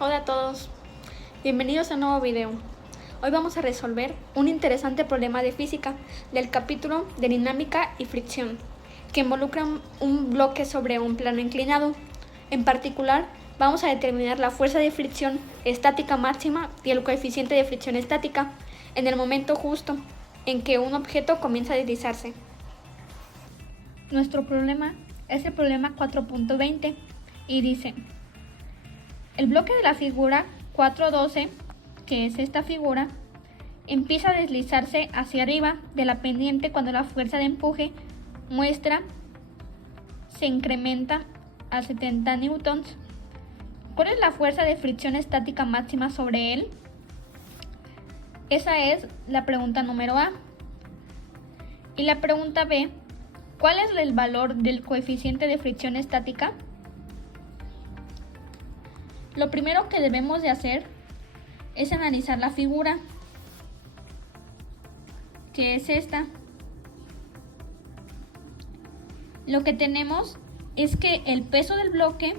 Hola a todos, bienvenidos a un nuevo video. Hoy vamos a resolver un interesante problema de física del capítulo de dinámica y fricción, que involucra un bloque sobre un plano inclinado. En particular, vamos a determinar la fuerza de fricción estática máxima y el coeficiente de fricción estática en el momento justo en que un objeto comienza a deslizarse. Nuestro problema es el problema 4.20 y dice: el bloque de la figura 4.12, que es esta figura, empieza a deslizarse hacia arriba de la pendiente cuando la fuerza de empuje muestra se incrementa a 70 newtons. ¿Cuál es la fuerza de fricción estática máxima sobre él? Esa es la pregunta número A. Y la pregunta B: ¿cuál es el valor del coeficiente de fricción estática? Lo primero que debemos de hacer es analizar la figura, que es esta. Lo que tenemos es que el peso del bloque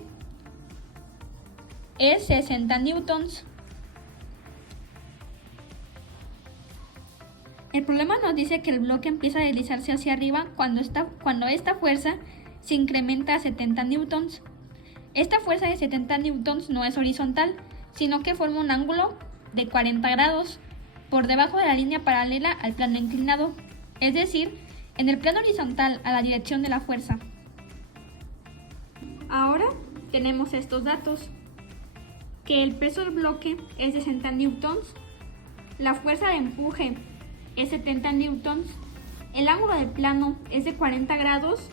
es 60 newtons. El problema nos dice que el bloque empieza a deslizarse hacia arriba cuando esta fuerza se incrementa a 70 newtons. Esta fuerza de 70 newtons no es horizontal, sino que forma un ángulo de 40 grados por debajo de la línea paralela al plano inclinado, es decir, en el plano horizontal a la dirección de la fuerza. Ahora tenemos estos datos: que el peso del bloque es de 60 newtons, la fuerza de empuje es 70 newtons, el ángulo del plano es de 40 grados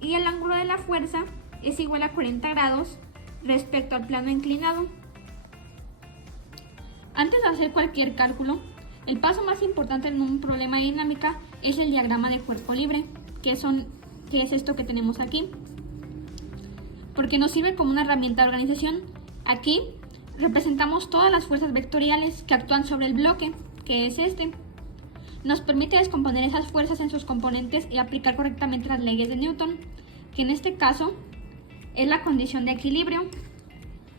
y el ángulo de la fuerza es igual a 40 grados respecto al plano inclinado. Antes de hacer cualquier cálculo, el paso más importante en un problema de dinámica es el diagrama de cuerpo libre, que es esto que tenemos aquí, porque nos sirve como una herramienta de organización. Aquí representamos todas las fuerzas vectoriales que actúan sobre el bloque, que es este. Nos permite descomponer esas fuerzas en sus componentes y aplicar correctamente las leyes de Newton, que en este caso es la condición de equilibrio,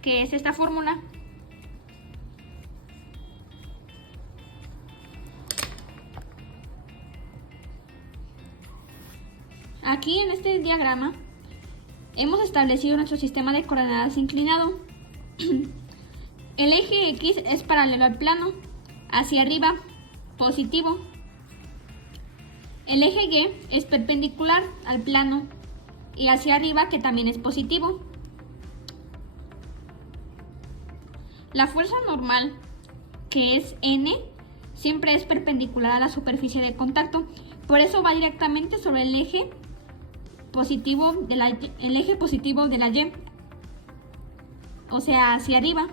que es esta fórmula. Aquí en este diagrama hemos establecido nuestro sistema de coordenadas inclinado. El eje X es paralelo al plano, hacia arriba, positivo. El eje Y es perpendicular al plano y hacia arriba, que también es positivo. La fuerza normal, que es N, siempre es perpendicular a la superficie de contacto, por eso va directamente sobre el eje positivo de la Y, o sea, hacia arriba.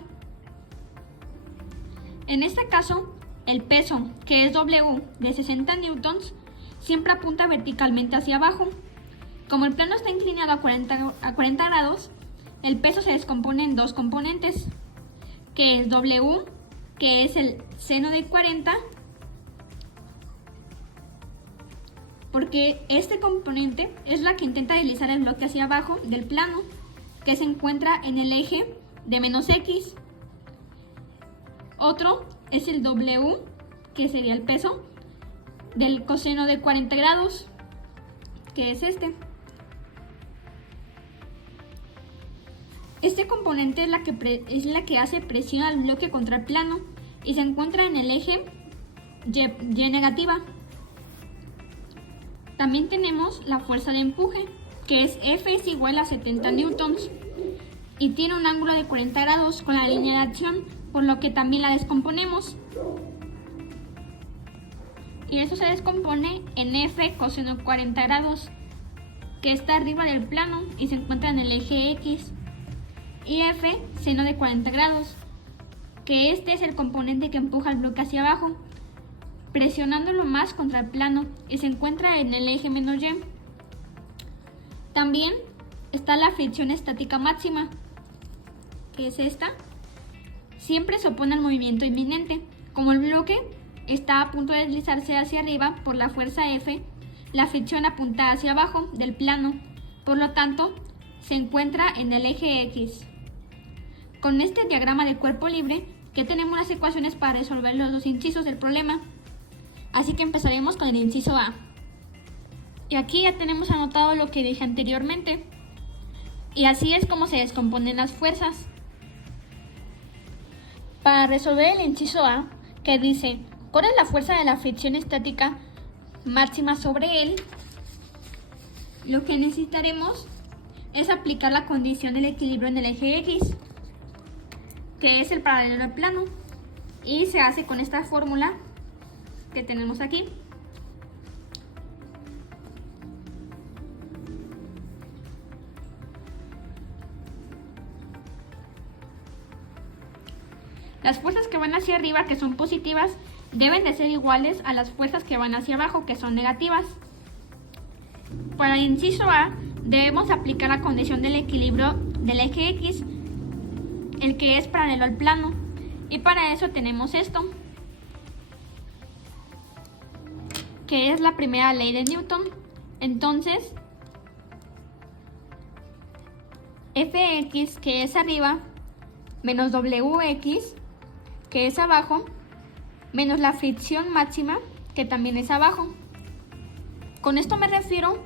En este caso, el peso, que es W de 60 newtons, siempre apunta verticalmente hacia abajo. Como el plano está inclinado a 40 grados, el peso se descompone en dos componentes, que es W, que es el seno de 40, porque este componente es la que intenta deslizar el bloque hacia abajo del plano, que se encuentra en el eje de menos X. Otro es el W, que sería el peso del coseno de 40 grados, que es este. Este componente es la que hace presión al bloque contra el plano y se encuentra en el eje Y negativa. También tenemos la fuerza de empuje, que es F es igual a 70 newtons y tiene un ángulo de 40 grados con la línea de acción, por lo que también la descomponemos. Y eso se descompone en F coseno de 40 grados, que está arriba del plano y se encuentra en el eje X. Y F seno de 40 grados, que este es el componente que empuja el bloque hacia abajo, presionándolo más contra el plano y se encuentra en el eje menos Y. También está la fricción estática máxima, que es esta. Siempre se opone al movimiento inminente. Como el bloque está a punto de deslizarse hacia arriba por la fuerza F, la fricción apunta hacia abajo del plano, por lo tanto se encuentra en el eje X. Con este diagrama de cuerpo libre, que tenemos las ecuaciones para resolver los dos incisos del problema. Así que empezaremos con el inciso A. Y aquí ya tenemos anotado lo que dije anteriormente. Y así es como se descomponen las fuerzas. Para resolver el inciso A, que dice, ¿cuál es la fuerza de la fricción estática máxima sobre él? Lo que necesitaremos es aplicar la condición del equilibrio en el eje X, que es el paralelo al plano, y se hace con esta fórmula que tenemos aquí. Las fuerzas que van hacia arriba, que son positivas, deben de ser iguales a las fuerzas que van hacia abajo, que son negativas. Para el inciso A, debemos aplicar la condición del equilibrio del eje X, el que es paralelo al plano, y para eso tenemos esto, que es la primera ley de Newton. Entonces, Fx, que es arriba, menos Wx, que es abajo, menos la fricción máxima, que también es abajo. Con esto me refiero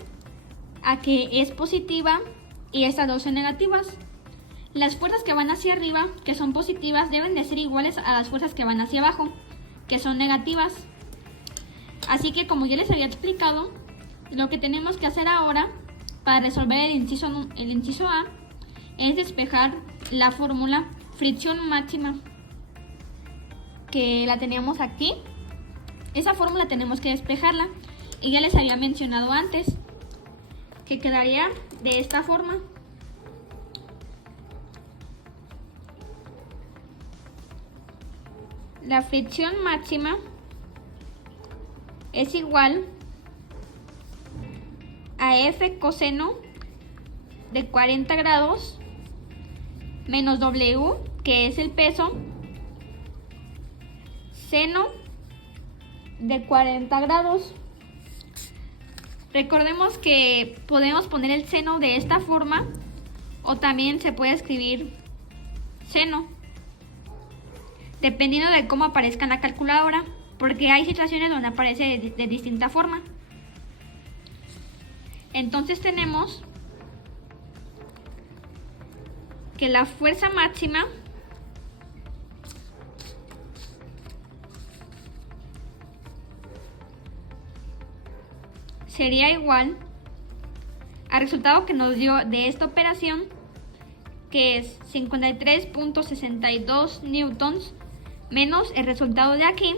a que es positiva y estas dos son negativas. Las fuerzas que van hacia arriba, que son positivas, deben de ser iguales a las fuerzas que van hacia abajo, que son negativas. Así que, como ya les había explicado, lo que tenemos que hacer ahora para resolver el inciso A es despejar la fórmula fricción máxima, que la teníamos aquí. Esa fórmula tenemos que despejarla, y ya les había mencionado antes que quedaría de esta forma. La fricción máxima es igual a F coseno de 40 grados menos W, que es el peso, seno de 40 grados. Recordemos que podemos poner el seno de esta forma, o también se puede escribir seno, dependiendo de cómo aparezca en la calculadora, porque hay situaciones donde aparece de distinta forma. Entonces tenemos que la fuerza máxima sería igual al resultado que nos dio de esta operación, que es 53.62 newtons, menos el resultado de aquí,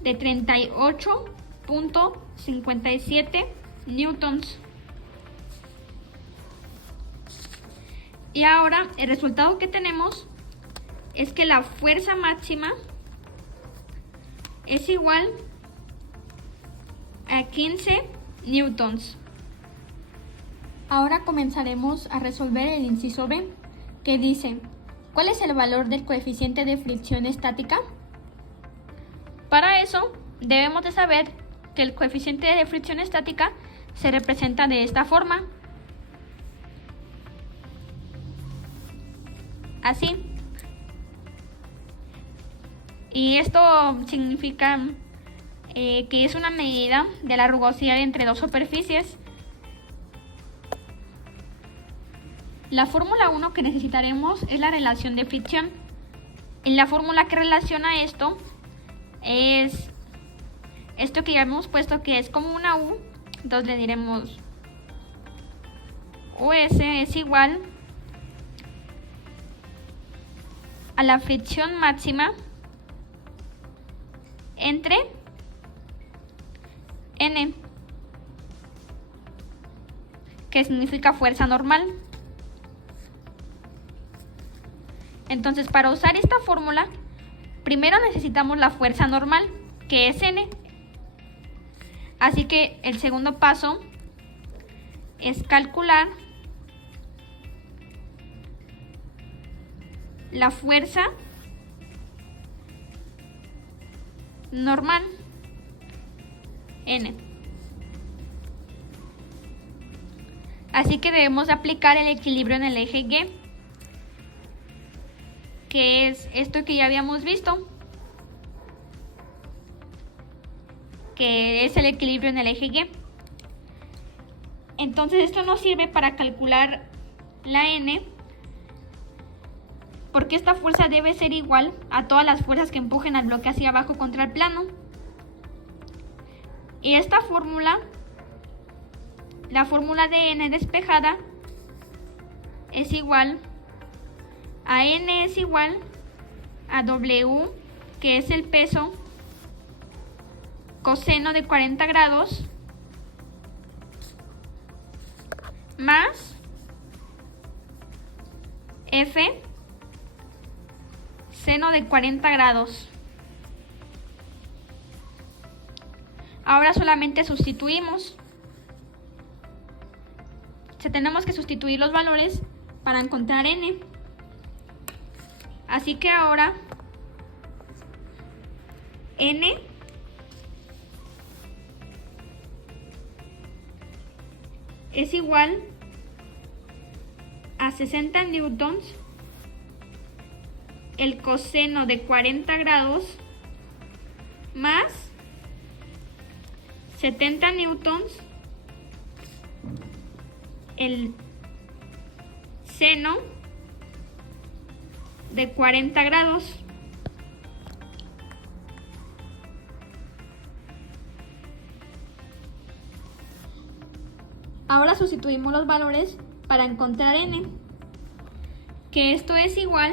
de 38.57 newtons. Y ahora el resultado que tenemos es que la fuerza máxima es igual a 15 newtons. Ahora comenzaremos a resolver el inciso B, que dice, ¿cuál es el valor del coeficiente de fricción estática? Para eso debemos de saber que el coeficiente de fricción estática se representa de esta forma. Así. Y esto significa que es una medida de la rugosidad entre dos superficies. La fórmula 1 que necesitaremos es la relación de fricción. En la fórmula que relaciona esto es esto que ya hemos puesto, que es como una U. Entonces le diremos US es igual a la fricción máxima entre N, que significa fuerza normal. Entonces, para usar esta fórmula, primero necesitamos la fuerza normal, que es N. Así que el segundo paso es calcular la fuerza normal, N. Así que debemos aplicar el equilibrio en el eje G. que es esto que ya habíamos visto, que es el equilibrio en el eje Y. Entonces esto nos sirve para calcular la N, porque esta fuerza debe ser igual a todas las fuerzas que empujen al bloque hacia abajo contra el plano. Y esta fórmula, la fórmula de N despejada, es igual a N es igual a W, que es el peso coseno de 40 grados, más F seno de 40 grados. Ahora solamente sustituimos. Tenemos que sustituir los valores para encontrar N. Así que ahora N es igual a 60 newtons el coseno de 40 grados más 70 newtons el seno de 40 grados. Ahora sustituimos los valores para encontrar N, que esto es igual,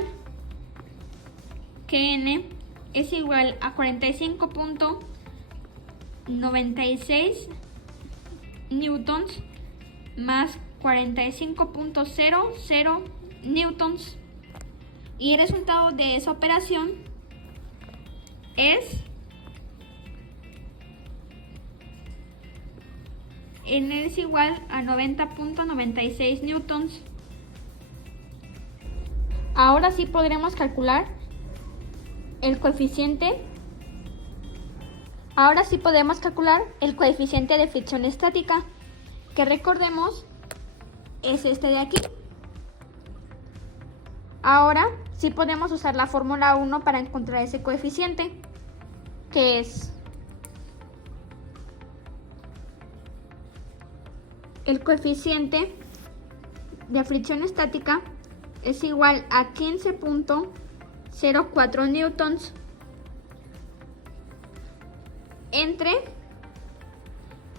que N es igual a 45.96 newtons más 45.00 newtons. Y el resultado de esa operación es N es igual a 90.96 newtons. Ahora sí podremos calcular el coeficiente. Ahora sí podemos calcular el coeficiente de fricción estática, que recordemos es este de aquí. Ahora sí podemos usar la fórmula 1 para encontrar ese coeficiente, que es el coeficiente de fricción estática es igual a 15.04 newtons entre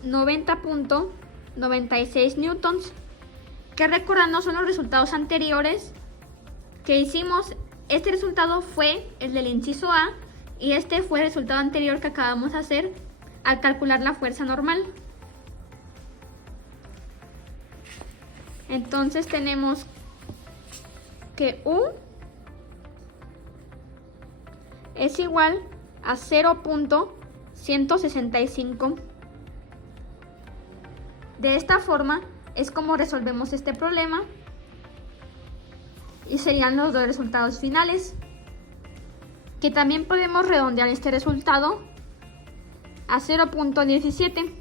90.96 newtons, que recordando son los resultados anteriores que hicimos. Este resultado fue el del inciso A y este fue el resultado anterior que acabamos de hacer al calcular la fuerza normal. Entonces tenemos que U es igual a 0.165. De esta forma es como resolvemos este problema y serían los dos resultados finales, que también podemos redondear este resultado a 0.17.